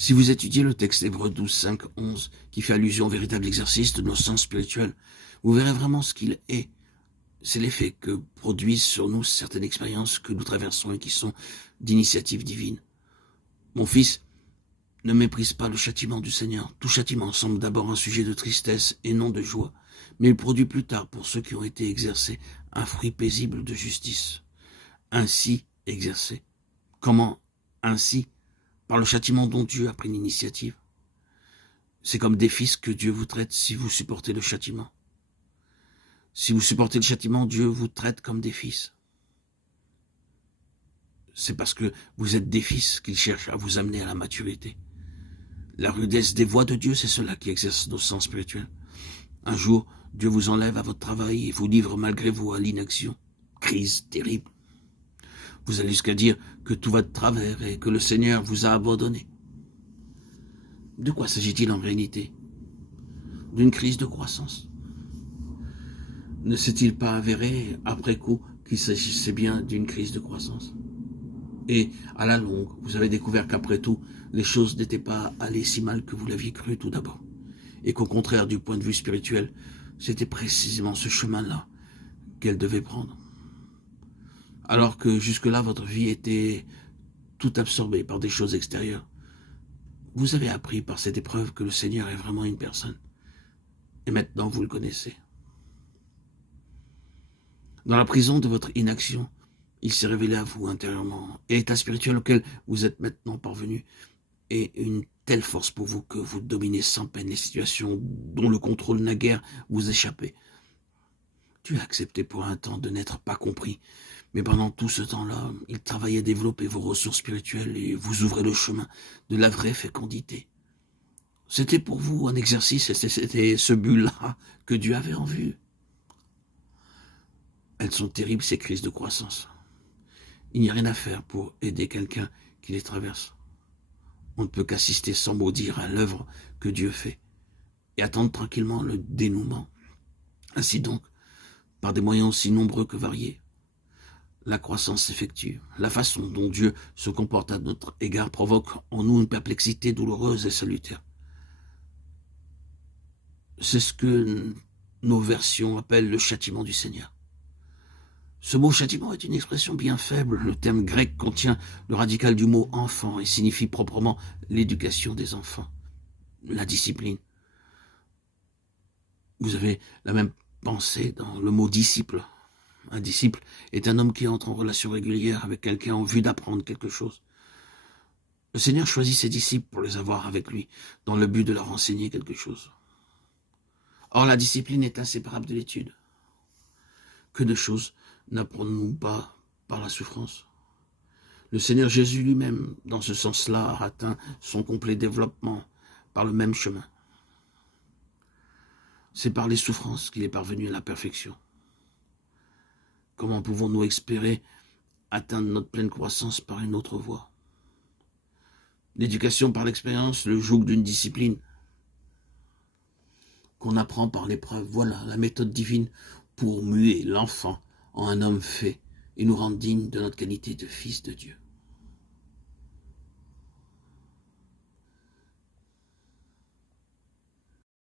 Si vous étudiez le texte Hébreux 12, 5, 11, qui fait allusion au véritable exercice de nos sens spirituels, vous verrez vraiment ce qu'il est. C'est l'effet que produisent sur nous certaines expériences que nous traversons et qui sont d'initiative divine. Mon fils, ne méprise pas le châtiment du Seigneur. Tout châtiment semble d'abord un sujet de tristesse et non de joie, mais il produit plus tard, pour ceux qui ont été exercés, un fruit paisible de justice. Ainsi exercé. Comment ainsi? Par le châtiment dont Dieu a pris l'initiative. C'est comme des fils que Dieu vous traite si vous supportez le châtiment. Si vous supportez le châtiment, Dieu vous traite comme des fils. C'est parce que vous êtes des fils qu'il cherche à vous amener à la maturité. La rudesse des voies de Dieu, c'est cela qui exerce nos sens spirituels. Un jour, Dieu vous enlève à votre travail et vous livre malgré vous à l'inaction. Crise terrible. Vous allez jusqu'à dire que tout va de travers et que le Seigneur vous a abandonné. De quoi s'agit-il en réalité? D'une crise de croissance. Ne s'est-il pas avéré, après coup, qu'il s'agissait bien d'une crise de croissance? Et, à la longue, vous avez découvert qu'après tout, les choses n'étaient pas allées si mal que vous l'aviez cru tout d'abord. Et qu'au contraire, du point de vue spirituel, c'était précisément ce chemin-là qu'elle devait prendre. Alors que jusque-là, votre vie était tout absorbée par des choses extérieures. Vous avez appris par cette épreuve que le Seigneur est vraiment une personne. Et maintenant, vous le connaissez. Dans la prison de votre inaction, il s'est révélé à vous intérieurement. Et l'état spirituel auquel vous êtes maintenant parvenu est une telle force pour vous que vous dominez sans peine les situations dont le contrôle naguère vous échappait. Dieu a accepté pour un temps de n'être pas compris. Mais pendant tout ce temps-là, il travaillait à développer vos ressources spirituelles et vous ouvrait le chemin de la vraie fécondité. C'était pour vous un exercice et c'était ce but-là que Dieu avait en vue. Elles sont terribles, ces crises de croissance. Il n'y a rien à faire pour aider quelqu'un qui les traverse. On ne peut qu'assister sans maudire à l'œuvre que Dieu fait et attendre tranquillement le dénouement. Ainsi donc, par des moyens aussi nombreux que variés, la croissance s'effectue. La façon dont Dieu se comporte à notre égard provoque en nous une perplexité douloureuse et salutaire. C'est ce que nos versions appellent le châtiment du Seigneur. Ce mot châtiment est une expression bien faible. Le terme grec contient le radical du mot enfant et signifie proprement l'éducation des enfants, la discipline. Vous avez la même pensée dans le mot disciple. Un disciple est un homme qui entre en relation régulière avec quelqu'un en vue d'apprendre quelque chose. Le Seigneur choisit ses disciples pour les avoir avec lui, dans le but de leur enseigner quelque chose. Or, la discipline est inséparable de l'étude. Que de choses n'apprenons-nous pas par la souffrance? Le Seigneur Jésus lui-même, dans ce sens-là, a atteint son complet développement par le même chemin. C'est par les souffrances qu'il est parvenu à la perfection. Comment pouvons-nous espérer atteindre notre pleine croissance par une autre voie? L'éducation par l'expérience, le joug d'une discipline qu'on apprend par l'épreuve, voilà la méthode divine pour muer l'enfant en un homme fait et nous rendre dignes de notre qualité de fils de Dieu.